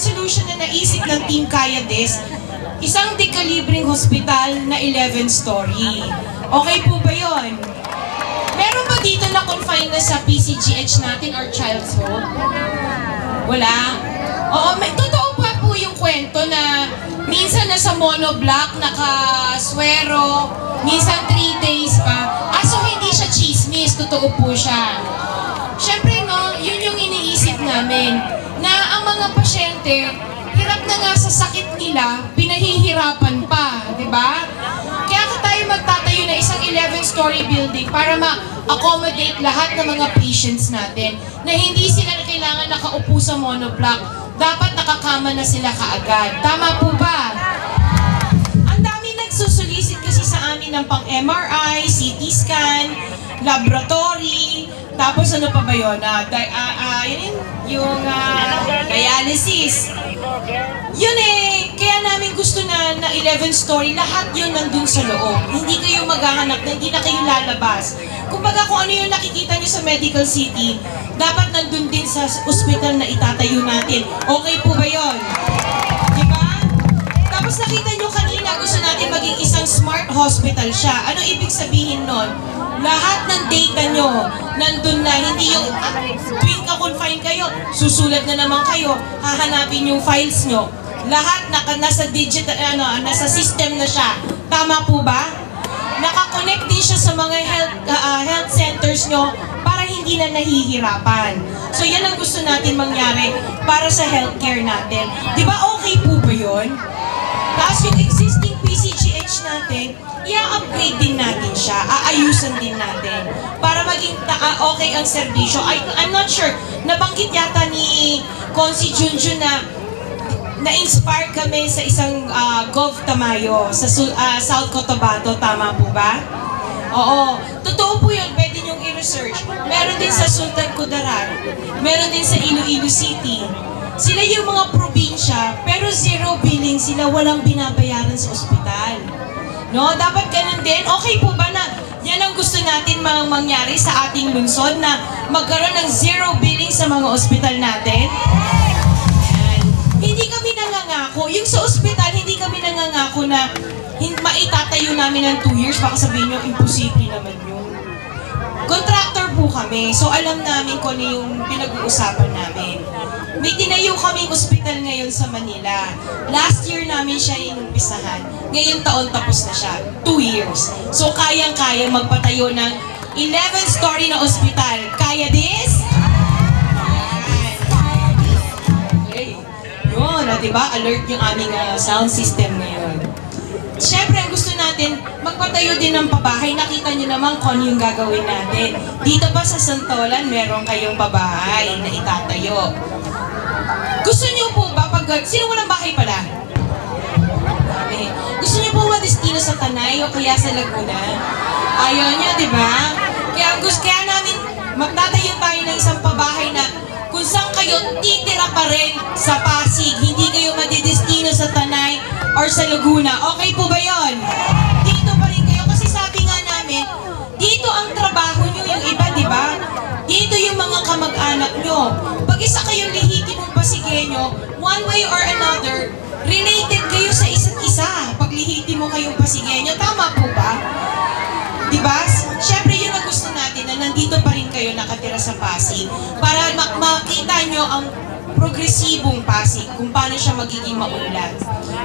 solution na naisip ng Team Kaya Des, isang dekalibreng hospital na 11-story. Okay po ba yun? Meron ba dito na confine na sa PCGH natin or Child's Home? Wala? Oo, totoo pa po yung kwento na minsan nasa monoblock, nakaswero, minsan 3 days pa. So hindi siya chismis, totoo po siya. Siyempre no, yun yung iniisip namin, na ang mga pasyente, hirap na nga sa sakit nila, pinahihirapan pa, di ba? Kaya tayo magtatayo na isang 11-story building para ma-accommodate lahat ng mga patients natin na hindi sila kailangan nakaupo sa monoblock, dapat nakakama na sila kaagad. Tama po ba? Ang dami nagsusulisit kasi sa amin ng pang-MRI, CT scan, laboratory, tapos ano pa ba yun? Yung dialysis. Yun eh, kaya namin gusto na 11-story, lahat yun nandun sa loob. Hindi kayo maghahanap, hindi na kayo lalabas. Kumbaga kung ano yung nakikita nyo sa medical city, dapat nandun din sa ospital na itatayo natin. Okay po ba yun? Diba? Tapos nakita nyo kanina, gusto natin maging isang smart hospital siya. Ano ibig sabihin nun? Lahat ng data nyo, nandun na, hindi yung tuwing ka-confine kayo, susulat na naman kayo, hahanapin yung files nyo. Lahat nasa digital, nasa system na siya. Tama po ba? Nakakonect din siya sa mga health centers nyo para hindi na nahihirapan. So yan ang gusto natin mangyari para sa healthcare natin. Di ba okay po ba yun? Tapos yung existing PCGH natin, i-upgrade din natin siya, aayusan din natin para maging okay ang serbisyo. I'm not sure, nabanggit yata ni Consi Junjun na na-inspire kami sa isang Gov Tamayo sa South Cotabato, tama po ba? Oo, totoo po yun, pwede niyong i-research. Meron din sa Sultan Kudarat, meron din sa Iloilo City. Sila yung mga probinsya, pero zero billing sila, walang binabayaran sa ospital. No, dapat ganun din. Okay po ba na yan ang gusto natin mangyari sa ating lungsod na magkaroon ng zero billing sa mga ospital natin? Yan. Hindi kami nangangako. Yung sa ospital, hindi kami nangangako na maitatayo namin ng 2 years. Baka sabihin nyo, imposible naman yun. Contractor po kami. So alam namin kung ano yung pinag-uusapan namin. May tinayo kaming ospital ngayon sa Manila. Last year namin siya inumpisahan. Ngayong taon tapos na siya. 2 years. So kayang-kaya magpatayo ng 11-story na ospital. Kaya this? Okay. Yun, diba? Alert yung aming sound system ngayon. Siyempre, ang gusto natin, magpatayo din ng pabahay. Nakita nyo naman kung ano yung gagawin natin. Dito ba sa Santolan, meron kayong pabahay na itatayo. Gusto niyo po ba sino walang bahay pala? Gusto niyo po madestino sa Tanay o kaya sa Laguna? Ayaw niya, di ba? Kaya namin magtatayo tayo ng isang pabahay na kung saan kayo titira pa rin sa Pasig, hindi kayo madidestino sa Tanay or sa Laguna. Okay po ba yon? Dito pa rin kayo kasi sabi nga namin, dito ang trabaho niyo yung iba, di ba? Dito yung mga kamag-anak nyo. Pag isa kayong lihitimong Pasigenyo, one way or another, related kayo sa isa't isa. Pag lihitimo kayong Pasigenyo, tama po ba? Diba? Siyempre yun ang gusto natin na nandito pa rin kayo nakatira sa Pasig para makita nyo ang progresibong Pasig, kung paano siya magiging maunlad.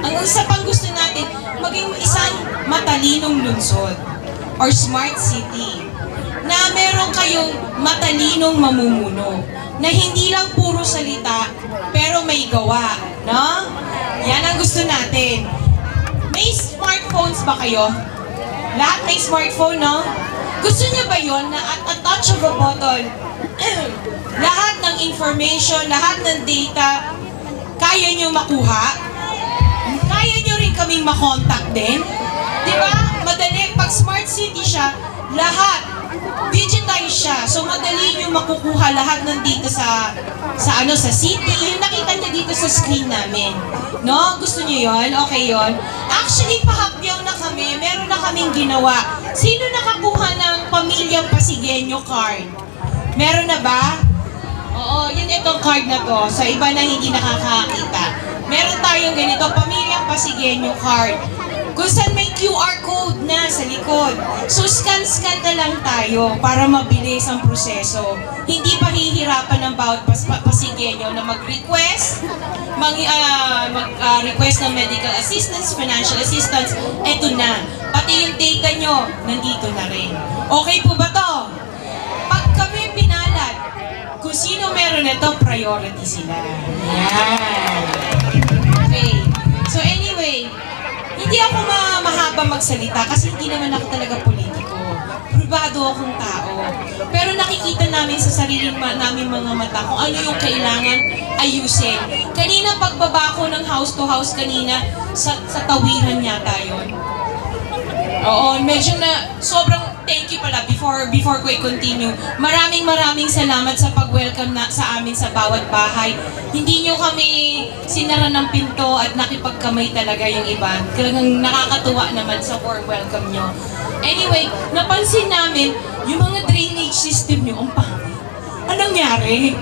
Ang isa pang gusto natin, maging isang matalinong lungsod or smart city na meron kayong matalinong mamumuno, na hindi lang puro salita, pero may gawa, no? Yan ang gusto natin. May smartphones ba kayo? Lahat may smartphone, no? Gusto niyo ba yon na at a touch of a button, lahat ng information, lahat ng data, kaya niyo makuha? Kaya niyo rin kaming makontak din? Di ba? Madali, pag smart city siya, lahat digitize siya. So madali niyo makukuha lahat ng data sa city. Yung nakita niyo dito sa screen namin. No? Gusto niyo yon? Okay yon? Actually, pahapyaw na kami. Meron na kaming ginawa. Sino nakakuha ng Pamilyang Pasigenyo card? Meron na ba? Oo. Oo, yun itong card na to. Sa iba na hindi nakakakita. Meron tayong ganito, Pamilyang Pasigueño card. Kung saan may QR code na sa likod. So scan-scan na lang tayo para mabilis ang proseso. Hindi pa hihirapan ng bawat Pasigueño na mag-request, request ng medical assistance, financial assistance. Eto na. Pati yung data nyo, nandito na rin. Okay po ba to? Pag kami pinalat, kung sino meron ito, priority sila. Yan. Okay. So anyway, hindi ako mahaba magsalita kasi hindi naman ako talaga politiko. Pribado akong tao. Pero nakikita namin sa sarili namin mga mata kung ano yung kailangan ayusin. Kanina pagbaba ko ng house to house kanina, sa tawiran yata yun. Oo, medyo na sobrang thank you pala before ko i-continue. Maraming salamat sa pag-welcome sa amin sa bawat bahay. Hindi nyo kami sinara ng pinto at nakipagkamay talaga yung iba. Talagang nakakatuwa naman sa warm welcome nyo. Anyway, napansin namin yung mga drainage system nyo, ang pangit. Anong nangyari?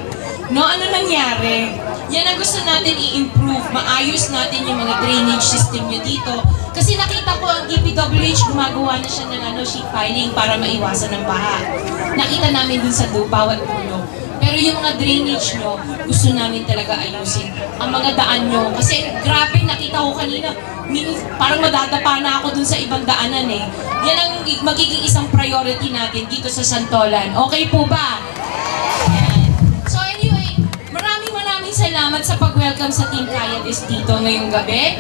No, ano nangyari? Yan ang gusto natin i-improve. Maayos natin yung mga drainage system nyo dito. Kasi nakita ko ang DPWH gumagawa na siya ng sheet piling para maiwasan ng baha. Nakita namin dun sa bawat puno. Pero yung mga drainage nyo, gusto namin talaga ayusin. Ang mga daan nyo, kasi grabe nakita ko kanina, parang madadapa na ako dun sa ibang daanan eh. Yan ang magiging isang priority natin dito sa Santolan. Okay po ba? Yan. So anyway, maraming salamat sa pag-welcome sa Team Cayades dito ngayong gabi.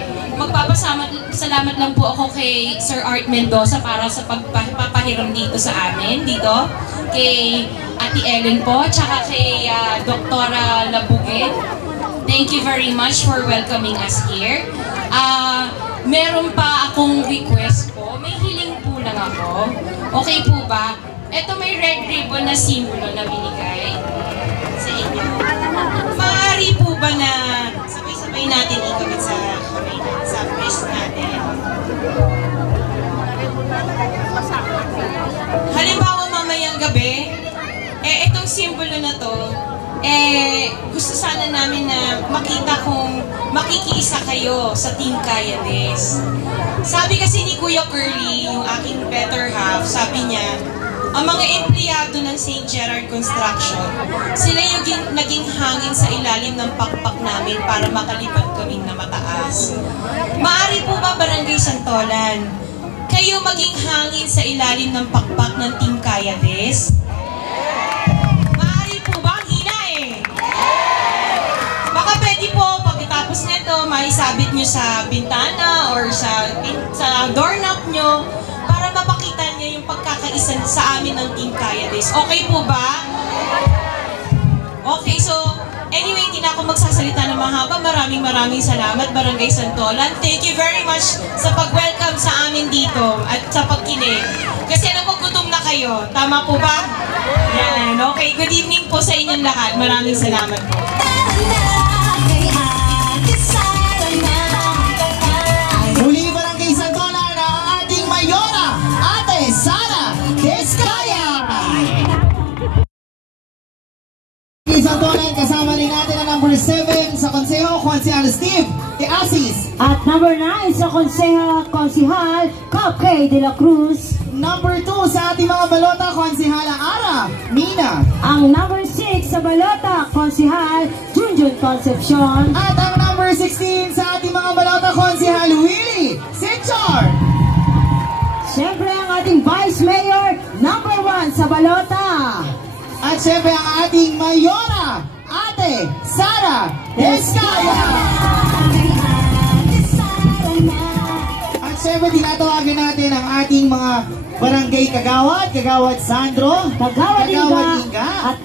Salamat lang po ako kay Sir Art Mendoza para sa pagpapahiram dito sa amin, dito. Kay Ate Ellen po, tsaka kay Doktora Labugin. Thank you very much for welcoming us here. Meron pa akong request po. May hiling po lang ako. Okay po ba? Ito may red ribbon na simbolo na binigay sa inyo. Maaari po ba na sabay-sabay natin ikabit sa wrist natin? Halimbawa mamayang gabi, itong simbolo na to, gusto sana namin na makita kung makikiisa kayo sa Team Cayades. Sabi kasi ni Kuya Curly, yung aking better half, sabi niya, ang mga empleyado ng St. Gerard Construction, sila yung naging hangin sa ilalim ng pakpak namin para makalipad kaming na mataas. Maaari po ba, Barangay Santolan, kayo maging hangin sa ilalim ng pakpak ng Team Cayades? Maaari po ba? Ang hina eh. Baka pwede po, pagkatapos nito, maisabit nyo sa bintana or sa doorknob nyo para mapakita nyo yung pagkakaisa sa amin ng Team Cayades. Okay po ba? Okay, so anyway, hindi na ako magsasalita ng mahaba. Maraming salamat, Barangay Santolan. Thank you very much sa pag-welcome sa amin dito at sa pagkinig. Kasi alam ko, gutom na kayo. Tama po ba? Yan. Okay, good evening po sa inyong lahat. Maraming salamat po. Muli, Barangay Santolan, ang ating Mayora, Ate Sara Descaya. Santolan, kasama rin natin ang number 7 sa konseho, Konsehal Steve de Asis. At number 9 sa Konsehal Cupcake de la Cruz. Number 2 sa ating mga balota, Konsehala Ara Mina. Ang number 6 sa balota, Konsehal Junjun Concepcion. At ang number 16 sa ating mga balota, Konsehal Willie Sinchar. Siyempre ang ating Vice Mayor, number 1 sa balota. At syempre ang ating Mayora, Ate Sara Descaya. At syempre tinatawagan natin ang ating mga barangay kagawad, Kagawad Sandro, Kagawad Inga, Inga at